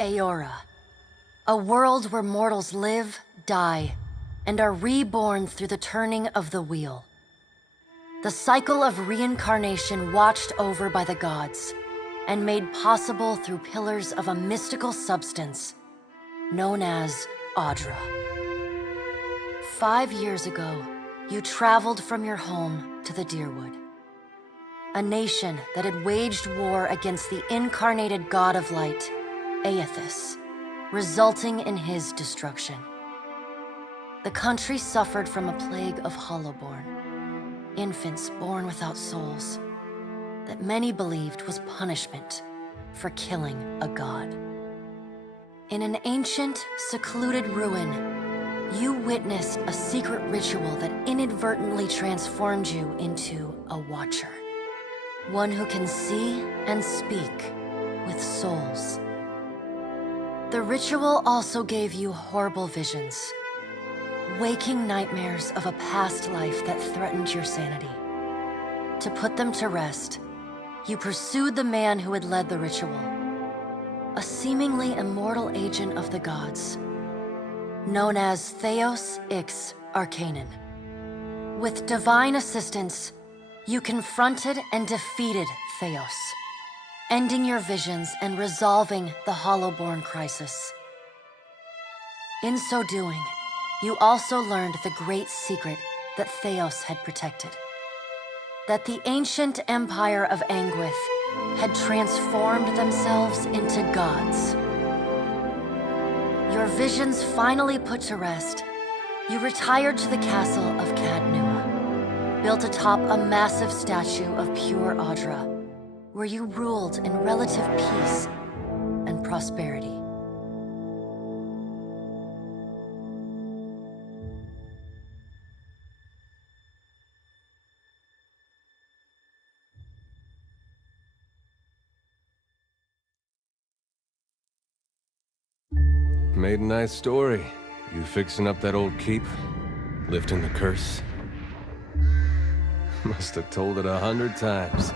Aora, a world where mortals live, die, and are reborn through the turning of the wheel. The cycle of reincarnation watched over by the gods, and made possible through pillars of a mystical substance known as Audra. 5 years ago, you traveled from your home to the Deerwood, a nation that had waged war against the incarnated god of light, Aethys, resulting in his destruction. The country suffered from a plague of hollowborn, infants born without souls, that many believed was punishment for killing a god. In an ancient, secluded ruin, you witnessed a secret ritual that inadvertently transformed you into a watcher. One who can see and speak with souls. The ritual also gave you horrible visions, waking nightmares of a past life that threatened your sanity. To put them to rest, you pursued the man who had led the ritual, a seemingly immortal agent of the gods, known as Theos Ix Arcanon. With divine assistance, you confronted and defeated Theos, ending your visions and resolving the Hollowborn crisis. In so doing, you also learned the great secret that Theos had protected. That the ancient empire of Anguith had transformed themselves into gods. Your visions finally put to rest, you retired to the castle of Cadnua, built atop a massive statue of pure Audra, where you ruled in relative peace and prosperity. Made a nice story. You fixing up that old keep? Lifting the curse? Must have told it 100 times.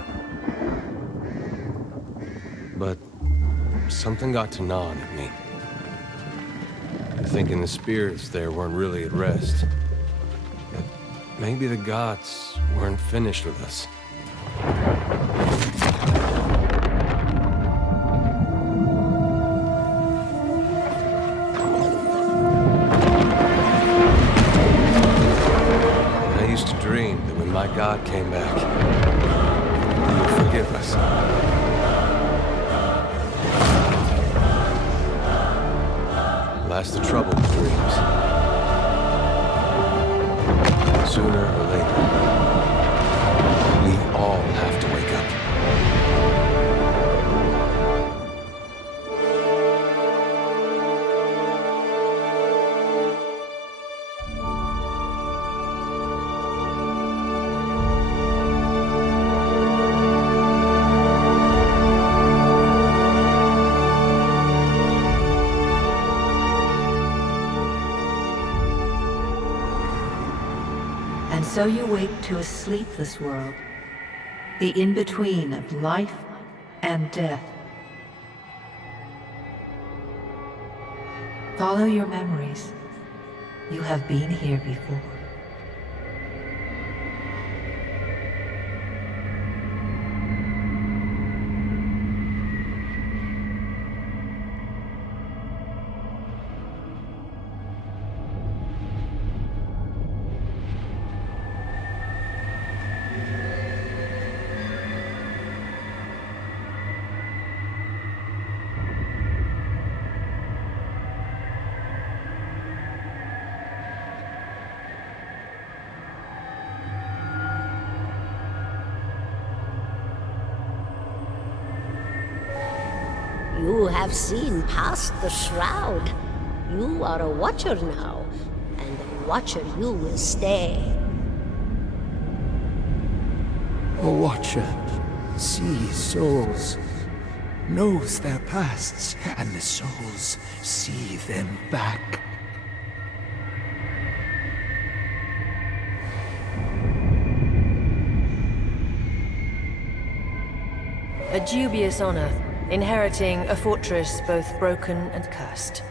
But something got to gnawing at me. Thinking the spirits there weren't really at rest. But maybe the gods weren't finished with us. My God came back. He would forgive us. Last the trouble with dreams. Sooner or later, we all have to wake up. So you wake to a sleepless world, the in-between of life and death. Follow your memories. You have been here before. You have seen past the shroud. You are a watcher now, and a watcher you will stay. A watcher sees souls, knows their pasts, and the souls see them back. A dubious honor, inheriting a fortress both broken and cursed.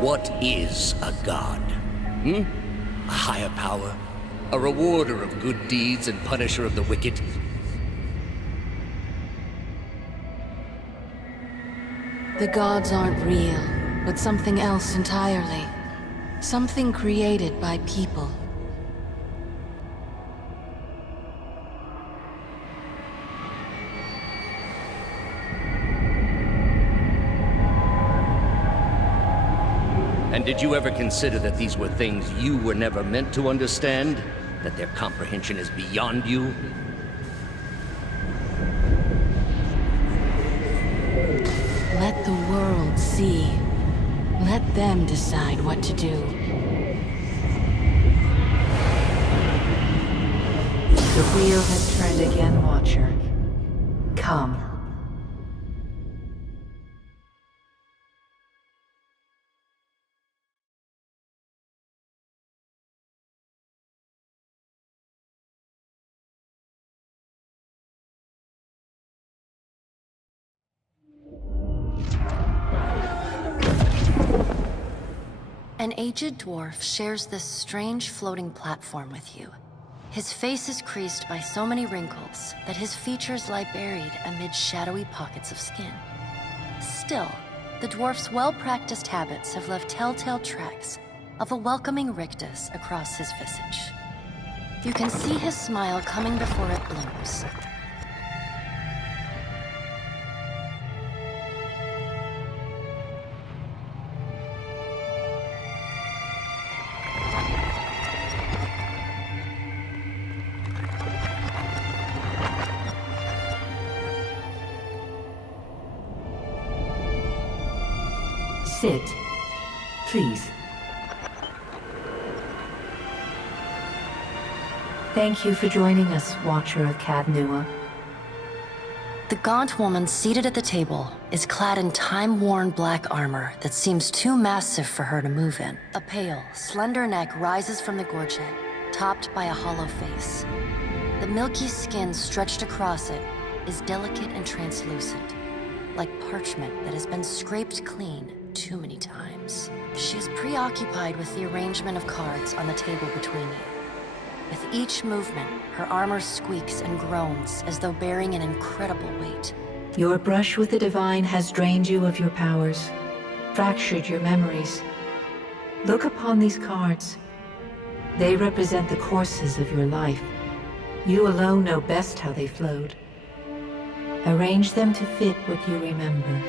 What is a god? A higher power? A rewarder of good deeds and punisher of the wicked? The gods aren't real, but something else entirely. Something created by people. And did you ever consider that these were things you were never meant to understand? That their comprehension is beyond you? Let the world see. Let them decide what to do. The wheel has turned again, Watcher. Come. An aged dwarf shares this strange floating platform with you. His face is creased by so many wrinkles that his features lie buried amid shadowy pockets of skin. Still, the dwarf's well-practiced habits have left telltale tracks of a welcoming rictus across his visage. You can see his smile coming before it blooms. Sit. Please. Thank you for joining us, Watcher of Cadnua. The gaunt woman seated at the table is clad in time-worn black armor that seems too massive for her to move in. A pale, slender neck rises from the gorget, topped by a hollow face. The milky skin stretched across it is delicate and translucent, like parchment that has been scraped clean too many times. She is preoccupied with the arrangement of cards on the table between you. With each movement, her armor squeaks and groans as though bearing an incredible weight. Your brush with the divine has drained you of your powers, fractured your memories. Look upon these cards. They represent the courses of your life. You alone know best how they flowed. Arrange them to fit what you remember.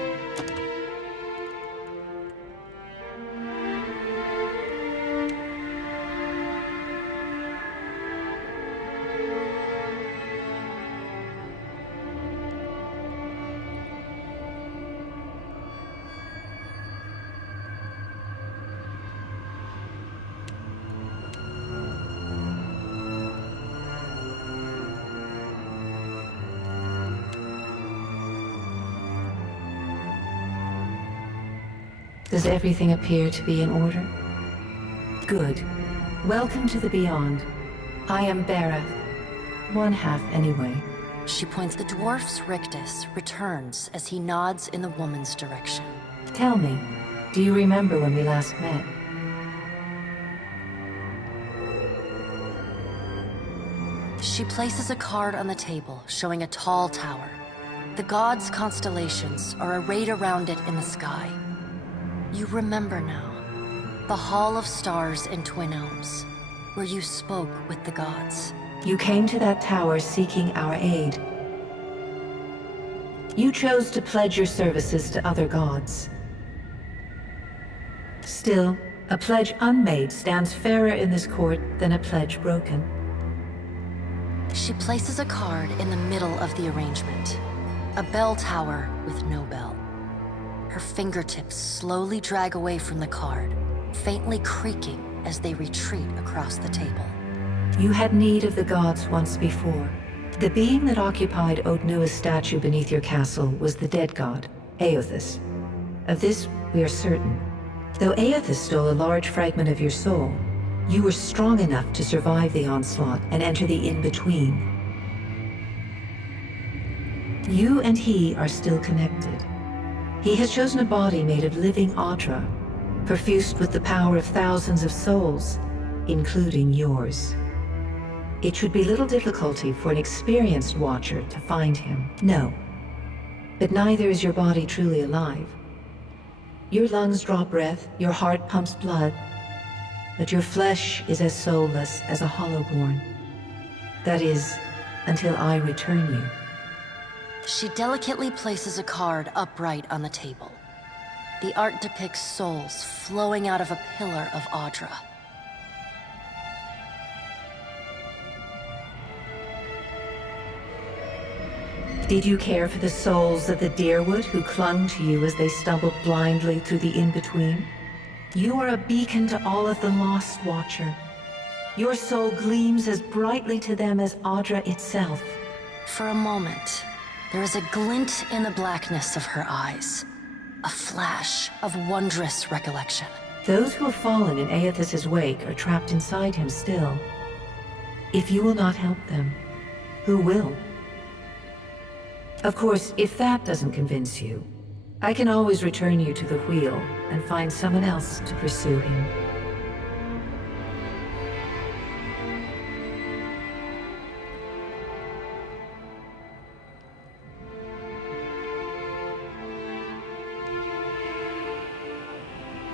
Does everything appear to be in order? Good. Welcome to the Beyond. I am Bareth. One half, anyway. She points. The dwarf's rictus returns as he nods in the woman's direction. Tell me, do you remember when we last met? She places a card on the table, showing a tall tower. The gods' constellations are arrayed around it in the sky. You remember now. The Hall of Stars in Twin Elms, where you spoke with the gods. You came to that tower seeking our aid. You chose to pledge your services to other gods. Still, a pledge unmade stands fairer in this court than a pledge broken. She places a card in the middle of the arrangement. A bell tower with no bell. Her fingertips slowly drag away from the card, faintly creaking as they retreat across the table. You had need of the gods once before. The being that occupied Odnua's statue beneath your castle was the dead god, Aothus. Of this, we are certain. Though Aethys stole a large fragment of your soul, you were strong enough to survive the onslaught and enter the in-between. You and he are still connected. He has chosen a body made of living Audra, perfused with the power of thousands of souls, including yours. It should be little difficulty for an experienced Watcher to find him. No. But neither is your body truly alive. Your lungs draw breath, your heart pumps blood, but your flesh is as soulless as a hollowborn. That is, until I return you. She delicately places a card upright on the table. The art depicts souls flowing out of a pillar of Audra. Did you care for the souls of the Deerwood who clung to you as they stumbled blindly through the in-between? You are a beacon to all of the lost, Watcher. Your soul gleams as brightly to them as Audra itself. For a moment, there is a glint in the blackness of her eyes. A flash of wondrous recollection. Those who have fallen in Aethys' wake are trapped inside him still. If you will not help them, who will? Of course, if that doesn't convince you, I can always return you to the wheel and find someone else to pursue him.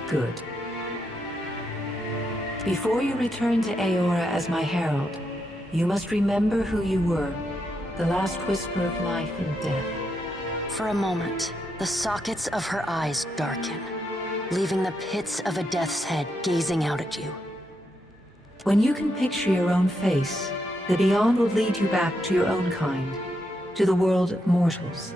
Good. Before you return to Aora as my herald, you must remember who you were. The last whisper of life and death. For a moment, the sockets of her eyes darken, leaving the pits of a death's head gazing out at you. When you can picture your own face, the Beyond will lead you back to your own kind, to the world of mortals.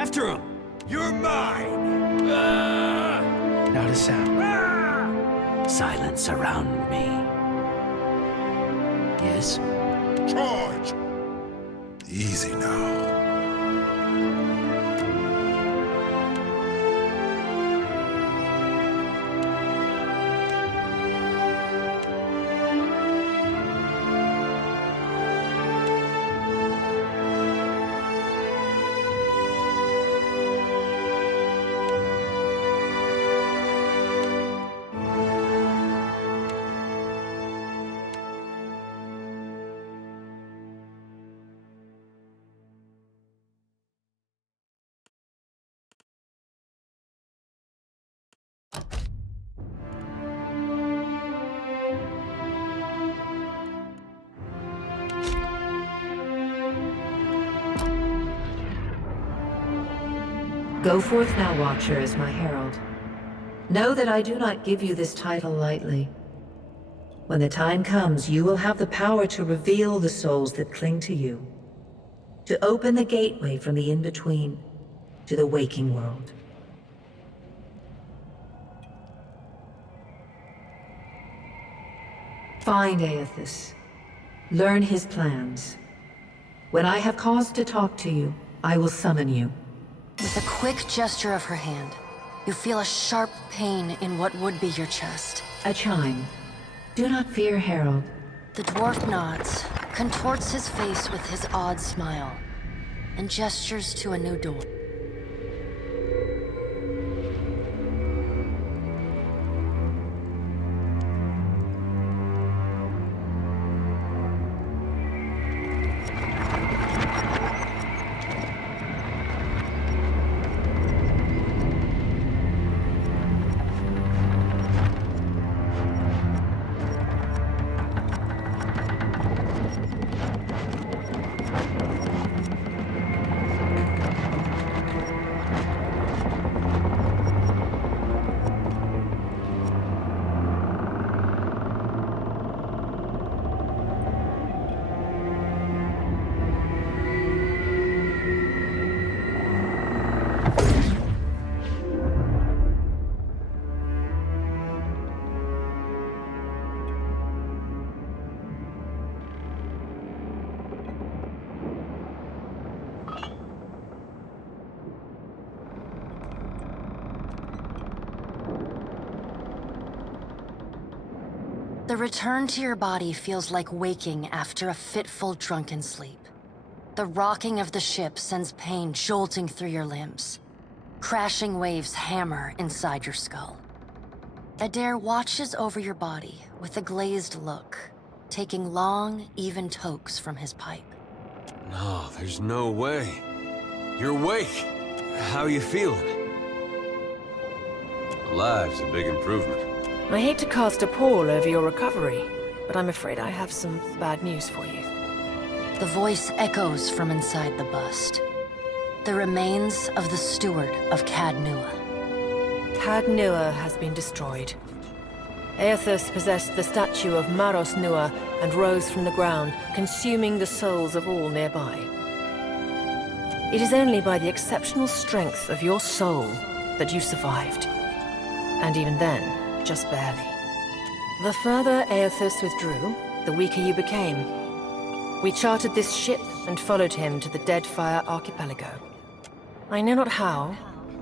After him! You're mine! Not a sound. Silence around me. Yes? Charge! Easy now. Go forth now, Watcher, as my herald. Know that I do not give you this title lightly. When the time comes, you will have the power to reveal the souls that cling to you, to open the gateway from the in-between to the waking world. Find Aethys. Learn his plans. When I have cause to talk to you, I will summon you. With a quick gesture of her hand, you feel a sharp pain in what would be your chest. A chime. Do not fear, Herald. The dwarf nods, contorts his face with his odd smile, and gestures to a new door. The return to your body feels like waking after a fitful drunken sleep. The rocking of the ship sends pain jolting through your limbs. Crashing waves hammer inside your skull. Adair watches over your body with a glazed look, taking long, even tokes from his pipe. No, there's no way. You're awake. How you feeling? Alive's a big improvement. I hate to cast a pall over your recovery, but I'm afraid I have some bad news for you. The voice echoes from inside the bust. The remains of the steward of Cad Nua. Cad Nua has been destroyed. Aethys possessed the statue of Maros Nua and rose from the ground, consuming the souls of all nearby. It is only by the exceptional strength of your soul that you survived. And even then, just barely. The further Aethys withdrew, the weaker you became. We chartered this ship and followed him to the Deadfire archipelago. I know not how,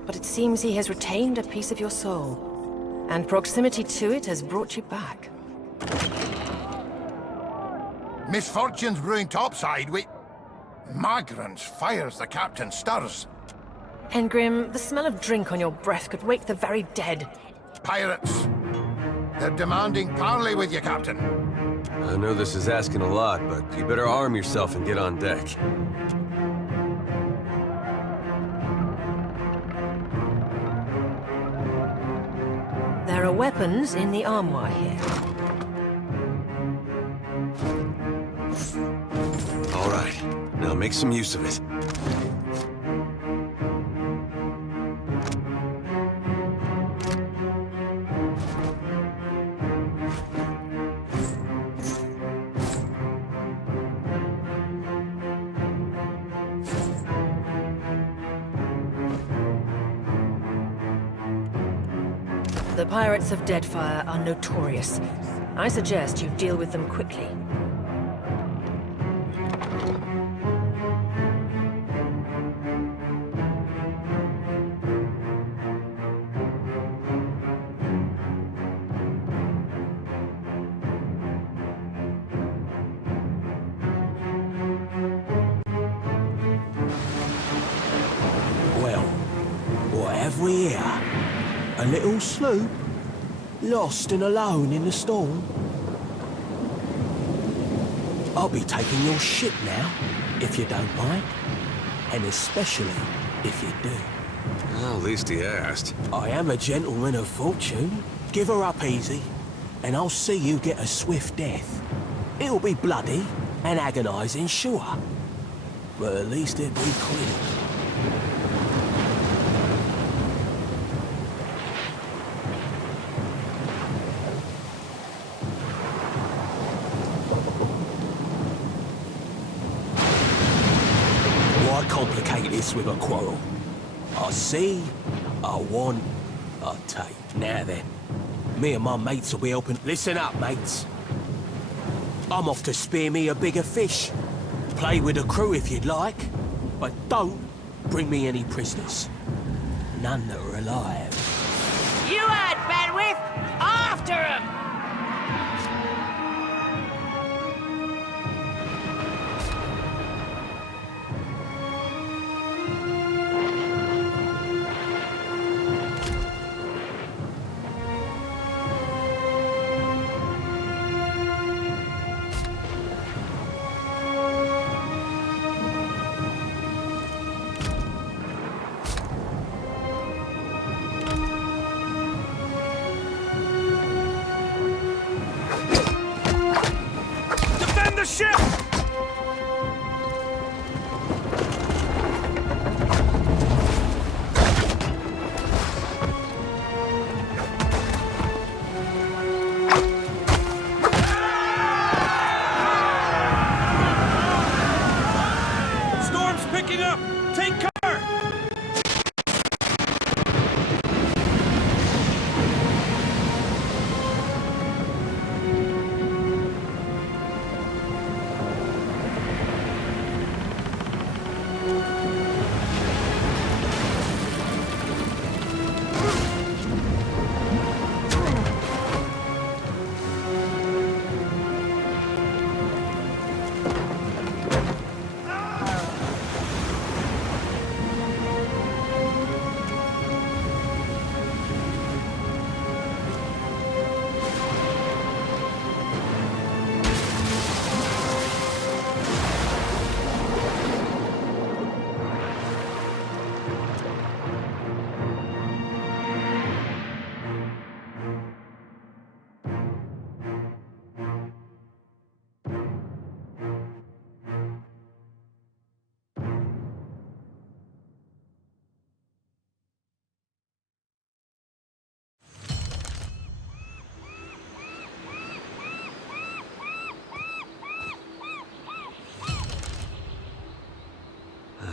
but it seems he has retained a piece of your soul, and proximity to it has brought you back. Misfortune's brewing topside, Magrants fires the captain stirs. Engrim, the smell of drink on your breath could wake the very dead. Pirates. They're demanding parley with you, Captain. I know this is asking a lot, but you better arm yourself and get on deck. There are weapons in the armoire here. All right, now make some use of it. The pirates of Deadfire are notorious. I suggest you deal with them quickly. Well, what have we here? A little sloop? Lost and alone in the storm? I'll be taking your ship now, if you don't mind. And especially if you do. Well, at least he asked. I am a gentleman of fortune. Give her up easy, and I'll see you get a swift death. It'll be bloody and agonizing, sure. But at least it'll be quick. Why complicate this with a quarrel? I see, I want, I take. Now then, me and my mates will be helping. Listen up, mates. I'm off to spear me a bigger fish. Play with the crew if you'd like, but don't bring me any prisoners. None that are alive. You had bandwidth! After him! The ship! Storm's picking up! Take cover!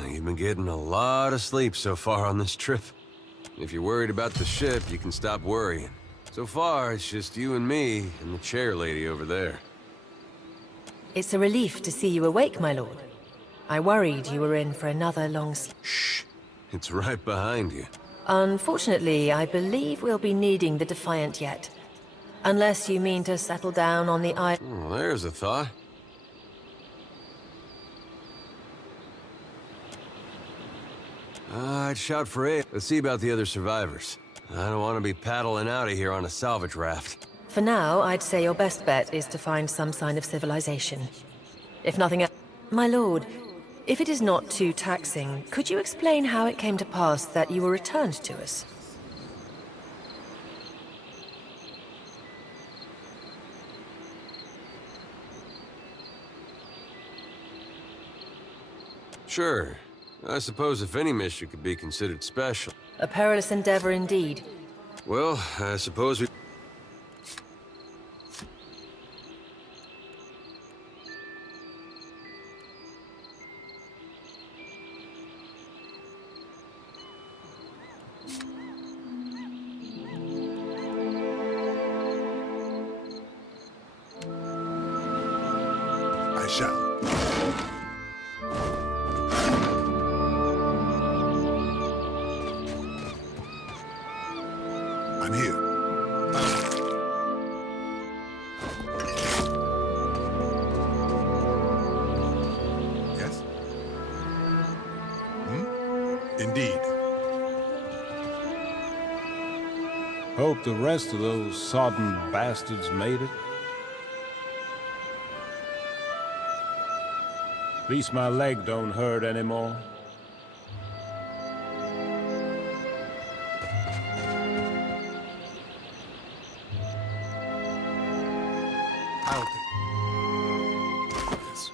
You've been getting a lot of sleep so far on this trip. If you're worried about the ship, you can stop worrying. So far, it's just you and me and the chair lady over there. It's a relief to see you awake, my lord. I worried you were in for another long sleep. Shh. It's right behind you. Unfortunately, I believe we'll be needing the Defiant yet. Unless you mean to settle down on the island. Well, there's a thought. I'd shout for aid. Let's see about the other survivors. I don't want to be paddling out of here on a salvage raft. For now, I'd say your best bet is to find some sign of civilization. If nothing else... My lord, if it is not too taxing, could you explain how it came to pass that you were returned to us? Sure. I suppose if any mission could be considered special. A perilous endeavor indeed. Well, I suppose we... shall. I'm here. Yes? Indeed. Hope the rest of those sodden bastards made it. At least my leg don't hurt anymore. I'll take this.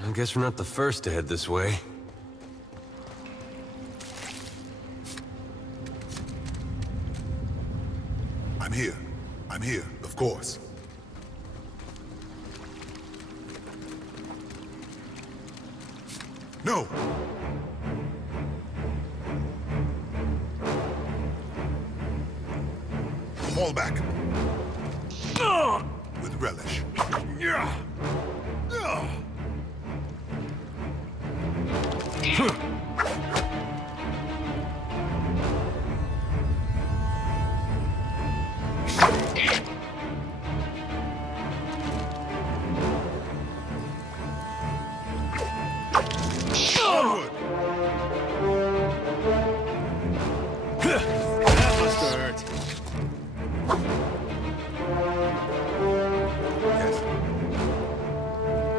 I guess we're not the first to head this way. I'm here. I'm here, of course. No! Fall back. With relish. Onward! That must have hurt. Yes.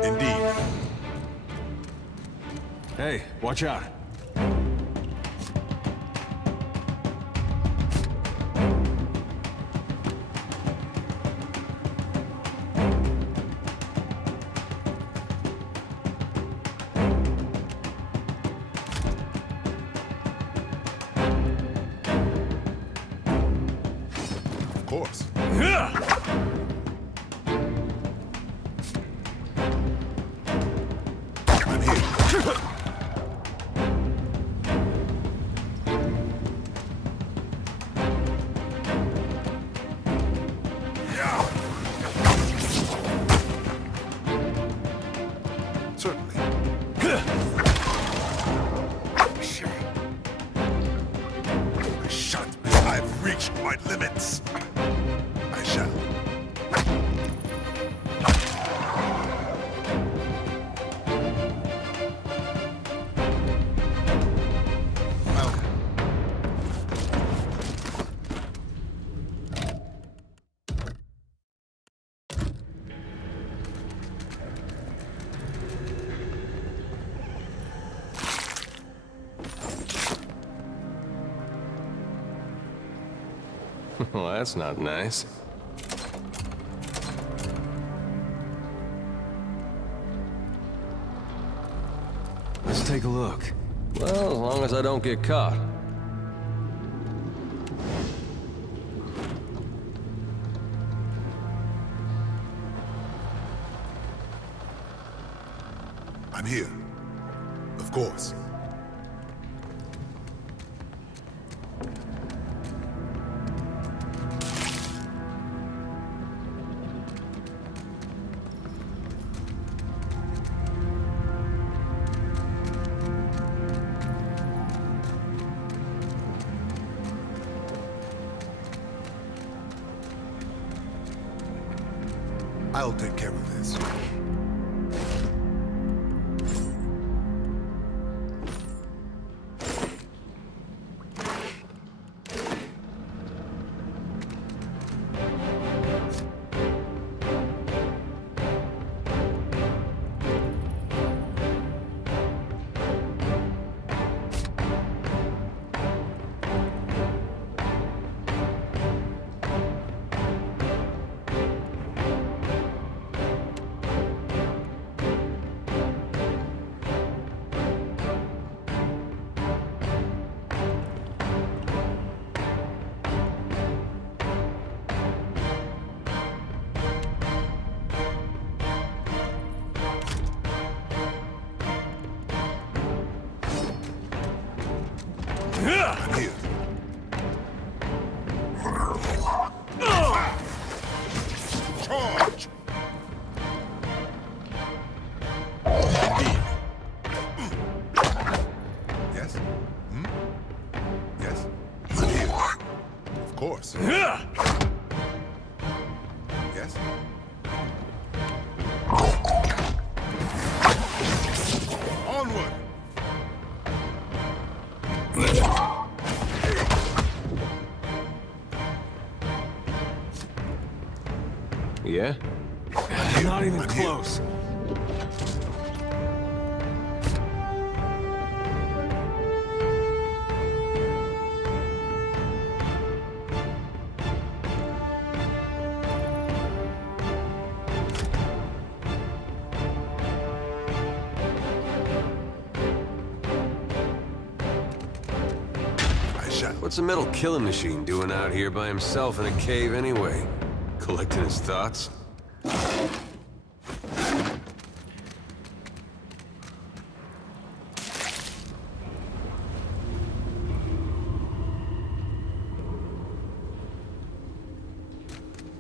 Indeed. Hey, watch out. Of course. I'm here. Certainly. I shot as I've reached my limits. I shall. Well. Well, that's not nice. Let's take a look. Well, as long as I don't get caught. I'm here. Of course. I'll take care of this. I'm here. Charge! Indeed. Yes? Hmm? Yes? I'm here. Of course. Yes? Onward! Yeah? Not even close. What's a metal killing machine doing out here by himself in a cave anyway? Collecting his thoughts?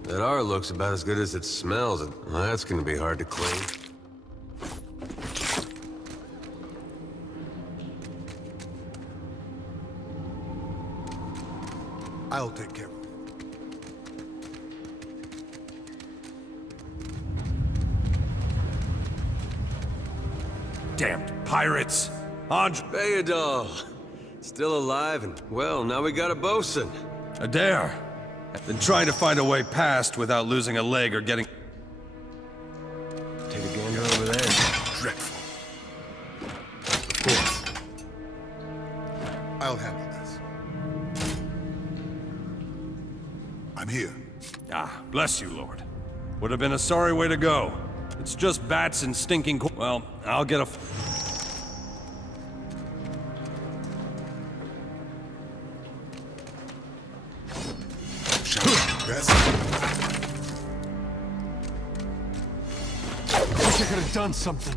That R looks about as good as it smells, and well, that's gonna be hard to clean. I'll take care of it. Damned pirates! Andre... Bayadol! Still alive, and well, now we got a bosun. Adair! Been trying to find a way past without losing a leg or getting... Take a gander over there. Dreadful. Of course. I'll handle this. I'm here. Ah, bless you, Lord. Would have been a sorry way to go. It's just bats and stinking... Well, I'll get a... Yes? Wish I could have done something.